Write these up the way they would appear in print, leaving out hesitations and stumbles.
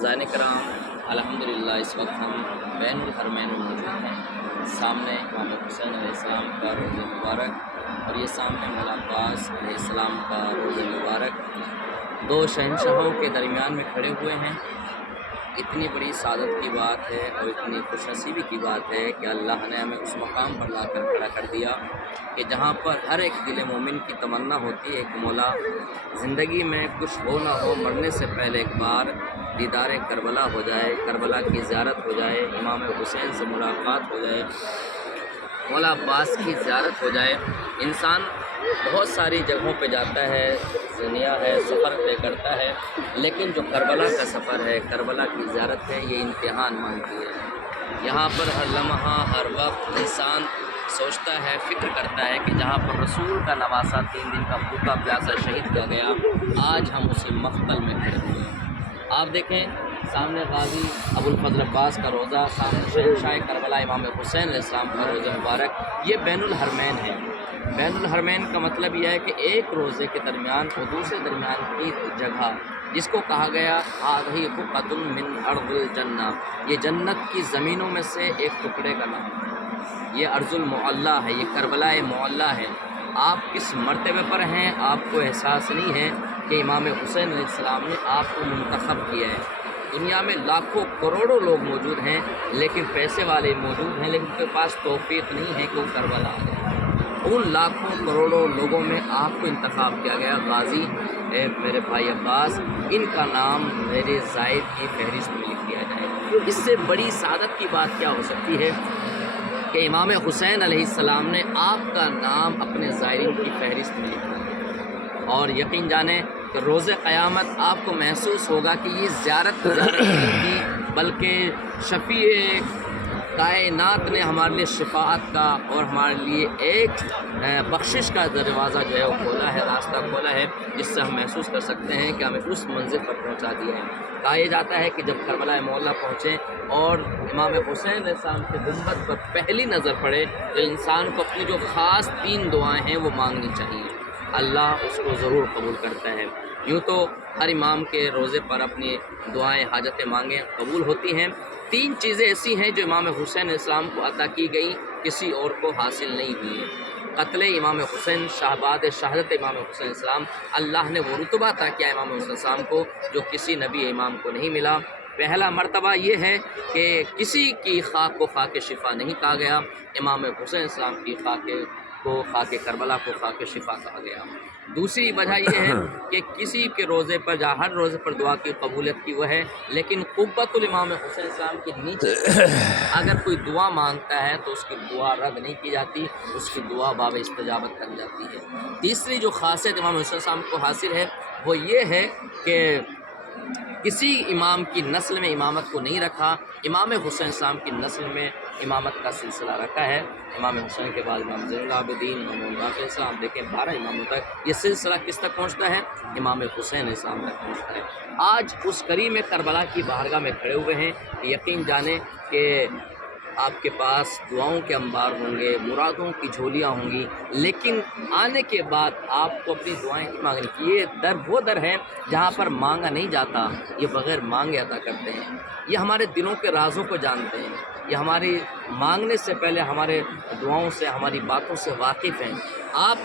Zion کرام الحمدللہ اس وقت ہم بین الحرمین میں موجود ہیں۔ سامنے امام حسین علیہ السلام کا روضہ مبارک اور یہ سامنے مولا عباس علیہ السلام کا روضہ مبارک، دو شہنشاہوں کے درمیان میں کھڑے ہوئے ہیں۔ اتنی بڑی سعادت کی بات ہے اور اتنی خوش نصیبی کی بات ہے کہ اللہ نے ہمیں اس مقام پر لا کر کھڑا کر دیا کہ جہاں پر ہر ایک دل مومن کی تمنا ہوتی ہے کہ مولا زندگی میں کچھ ہو نہ ہو، مرنے سے پہلے ایک بار دیدار کربلا ہو جائے، کربلا کی زیارت ہو جائے، امام حسین سے ملاقات ہو جائے، مولا عباس کی زیارت ہو جائے۔ انسان بہت ساری جگہوں پہ جاتا ہے، دنیا ہے، سفر طے کرتا ہے، لیکن جو کربلا کا سفر ہے، کربلا کی زیارت ہے، یہ امتحان مانگتی ہے۔ یہاں پر ہر لمحہ ہر وقت انسان سوچتا ہے، فکر کرتا ہے کہ جہاں پر رسول کا نواسا 3 دن کا بھوکا پیاسا شہید کیا گیا، آج ہم اسی مقتل میں کھڑے ہوئے ہیں۔ آپ دیکھیں سامنے غازی ابوالفضل عباس کا روضہ، سامنے شہنشاہ کربلا امام حسین علیہ السلام کا روضہ مبارک، یہ بین الحرمین ہے۔ بین الحرمین کا مطلب یہ ہے کہ ایک روضے کے درمیان اور دوسرے درمیان کی جگہ، جس کو کہا گیا ہذہ بقعۃ من ارض الجنہ، یہ جنت کی زمینوں میں سے ایک ٹکڑے کا نام ہے۔ یہ ارض المعلیٰ ہے، یہ کربلا معلیٰ ہے۔ آپ کس مرتبے پر ہیں، آپ کو احساس نہیں ہے کہ امام حسین علیہ السلام نے آپ کو منتخب کیا ہے۔ دنیا میں لاکھوں کروڑوں لوگ موجود ہیں، لیکن پیسے والے موجود ہیں، لیکن ان کے پاس توفیق نہیں ہے کہ وہ کربلا آ جائے۔ ان لاکھوں کروڑوں لوگوں میں آپ کو انتخاب کیا گیا، غازی میرے بھائی عباس، ان کا نام میرے زائد کی فہرست میں لکھ دیا جائے۔ اس سے بڑی سعادت کی بات کیا ہو سکتی ہے کہ امام حسین علیہ السلام نے آپ کا نام اپنے زائرین کی فہرست میں لکھا ہے۔ اور یقین جانیں کہ روز قیامت آپ کو محسوس ہوگا کہ یہ زیارت نہیں تھی، بلکہ شفیع کائنات نے ہمارے لیے شفاعت کا اور ہمارے لیے ایک بخشش کا دروازہ جو ہے وہ کھولا ہے، راستہ کھولا ہے، جس سے ہم محسوس کر سکتے ہیں کہ ہمیں اس منزل پر پہنچا دیا ہے۔ کہا یہ جاتا ہے کہ جب کربلا معلیٰ پہنچیں اور امام حسین علیہ السلام کے گنبد پر پہلی نظر پڑے تو انسان کو اپنی جو خاص 3 دعائیں ہیں وہ مانگنی چاہیے، اللہ اس کو ضرور قبول کرتا ہے۔ یوں تو ہر امام کے روزے پر اپنی دعائیں حاجتیں مانگیں قبول ہوتی ہیں۔ 3 چیزیں ایسی ہیں جو امام حسین علیہ السلام کو عطا کی گئی، کسی اور کو حاصل نہیں ہوئی ہیں۔ قتل امام حسین، شہباد شہادت امام حسین علیہ السلام، اللہ نے وہ رتبہ عطا کیا امام حسین علیہ السلام کو جو کسی نبی امام کو نہیں ملا۔ پہلا مرتبہ یہ ہے کہ کسی کی خاک کو خاک شفا نہیں کہا گیا، امام حسین علیہ السلام کی خاک کو خاک کربلا کو خاک شفا کہا گیا۔ دوسری وجہ یہ ہے کہ کسی کے روزے پر جہاں ہر روزے پر دعا کی قبولیت کی وہ ہے، لیکن قبۃ الامام حسین السلام کے نیچے اگر کوئی دعا مانگتا ہے تو اس کی دعا رد نہیں کی جاتی، اس کی دعا باب استجابت بن جاتی ہے۔ تیسری جو خاصیت امام حسین السلام کو حاصل ہے وہ یہ ہے کہ کسی امام کی نسل میں امامت کو نہیں رکھا، امام حسین السلام کی نسل میں امامت کا سلسلہ رکھا ہے۔ امام حسین کے بعد امام زین العابدین، امام باقر السلام، دیکھیں 12 اماموں تک یہ سلسلہ کس تک پہنچتا ہے؟ امام حسین علیہ السلام تک پہنچتا ہے۔ آج اس کریم کربلا کی بارگاہ میں کھڑے ہوئے ہیں، یقین جانیں کہ آپ کے پاس دعاؤں کے انبار ہوں گے، مرادوں کی جھولیاں ہوں گی، لیکن آنے کے بعد آپ کو اپنی دعائیں نہیں مانگنی کی۔ یہ در وہ در ہے جہاں پر مانگا نہیں جاتا، یہ بغیر مانگے عطا کرتے ہیں۔ یہ ہمارے دلوں کے رازوں کو جانتے ہیں، یہ ہماری مانگنے سے پہلے ہمارے دعاؤں سے، ہماری باتوں سے واقف ہیں۔ آپ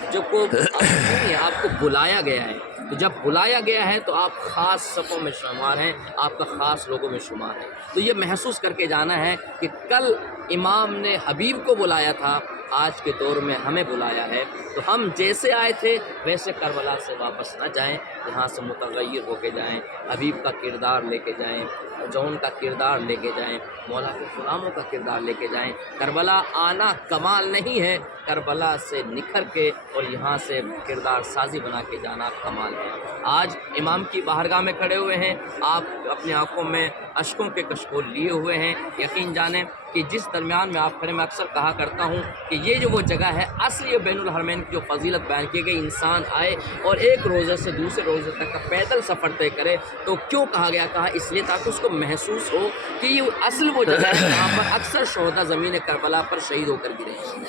آپ کو بلایا گیا ہے، تو جب بلایا گیا ہے تو آپ خاص صفوں میں شمار ہیں، آپ کا خاص لوگوں میں شمار ہے۔ تو یہ محسوس کر کے جانا ہے کہ کل امام نے حبیب کو بلایا تھا، آج کے دور میں ہمیں بلایا ہے، تو ہم جیسے آئے تھے ویسے کربلا سے واپس نہ جائیں، یہاں سے متغیر ہو کے جائیں، حبیب کا کردار لے کے جائیں، جون کا کردار لے کے جائیں، مولا کے غلاموں کا کردار لے کے جائیں۔ کربلا آنا کمال نہیں ہے، کربلا سے نکھر کے اور یہاں سے کردار سازی بنا کے جانا کمال ہے۔ آج امام کی بارگاہ میں کھڑے ہوئے ہیں، آپ اپنی آنکھوں میں اشکوں کے کشکول لیے ہوئے ہیں، یقین جانیں کہ جس درمیان میں آپ کھڑے، میں اکثر کہا کرتا ہوں کہ یہ جو وہ جگہ ہے اصل یہ بین الحرمین کی جو فضیلت بیان کی گئی، انسان آئے اور ایک روزے سے دوسرے روزے تک کا پیدل سفر طے کرے، تو کیوں کہا گیا؟ کہا اس لیے تاکہ اس کو محسوس ہو کہ یہ اصل وہ جگہ ہے جہاں پر اکثر شہداء زمین کربلا پر شہید ہو کر گرے ہیں،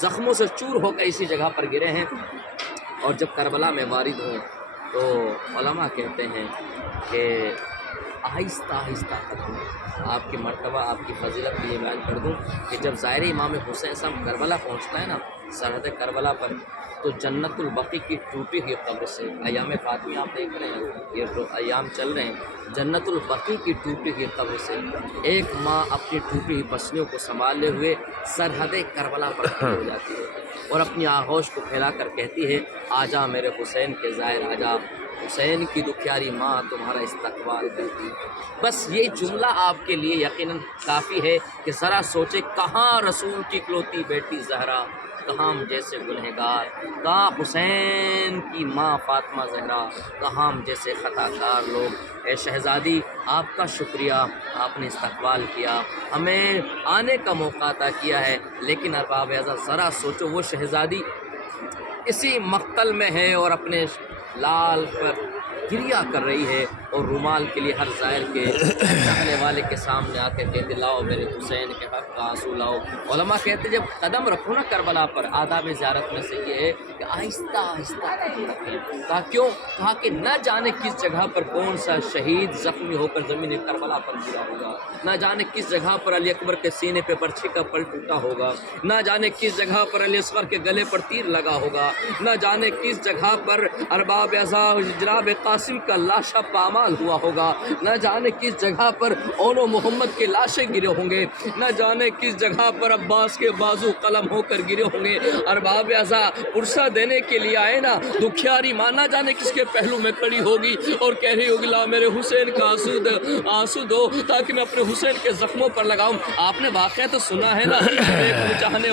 زخموں سے چور ہو کر اسی جگہ پر گرے ہیں۔ اور جب کربلا میں وارد ہوں تو علماء کہتے ہیں کہ آہستہ آہستہ قدم۔ آپ کی مرتبہ، آپ کی فضیلت بھی یہ بیان کر دوں کہ جب ظاہر امام حسین صاحب کربلا پہنچتا ہے نا، سرحد کربلا پر، تو جنت البقیع کی ٹوٹی ہوئی قبر سے، ایام فاطمیہ آپ دیکھ رہے ہیں، یہ تو ایام چل رہے ہیں، جنت البقیع کی ٹوٹی ہوئی قبر سے ایک ماں اپنی ٹوٹی ہوئی پسلیوں کو سنبھالے ہوئے سرحد کربلا پر کھڑی ہو جاتی ہے اور اپنی آغوش کو پھیلا کر کہتی ہے، آجا میرے حسین کے زائر آجا، حسین کی دکھیاری ماں تمہارا استقبال کرتی ہے۔ بس یہ جملہ آپ کے لیے یقیناً کافی ہے کہ ذرا سوچے، کہاں رسول کی اکلوتی بیٹی زہرا، کہاں ہم جیسے گنہگار، کہاں حسین کی ماں فاطمہ زہرا، کہاں ہم جیسے خطا کار لوگ۔ اے شہزادی، آپ کا شکریہ، آپ نے استقبال کیا، ہمیں آنے کا موقع عطا کیا ہے، لیکن ارباب اعزاز ذرا سوچو، وہ شہزادی اسی مقتل میں ہے اور اپنے لال پر گریہ کر رہی ہے، اور رومال کے لیے ہر زائر کے چاہنے والے کے سامنے آ کے کہتے لاؤ میرے حسین کے حق کا آنسو لاؤ۔ علماء کہتے جب قدم رکھو نا کربلا پر، آداب زیارت میں سے یہ ہے کہ آہستہ آہستہ قدم رکھیں۔ کہا کیوں؟ کہا کہ نہ جانے کس جگہ پر کون سا شہید زخمی ہو کر زمین کربلا پر گرا ہوگا، نہ جانے کس جگہ پر علی اکبر کے سینے پہ برچھی کا پل ٹوٹا ہوگا، نہ جانے کس جگہ پر علی اصغر کے گلے پر تیر لگا ہوگا، نہ جانے کس جگہ پر ارباب اعزاز جناب قاسم کا لاشا پامال ہوا ہوگا، نہ جانے کس جگہ پر اون و محمد کے لاشیں گرے ہوں گے، نہ جانے کس جگہ پر عباس کے بازو قلم ہو کر گرے ہوں گے۔ ارباب اعزاز پرسہ دینے کے لیے آئے نا، دکھیاری ماں نہ جانے کس کے پہلو میں کھڑی ہوگی اور کہہ رہی ہوگی لا میرے حسین کا آنسو دو تاکہ میں اپنے حسین کے زخموں پر لگاؤں۔ آپ نے واقعہ تو سنا ہے نا، چاہنے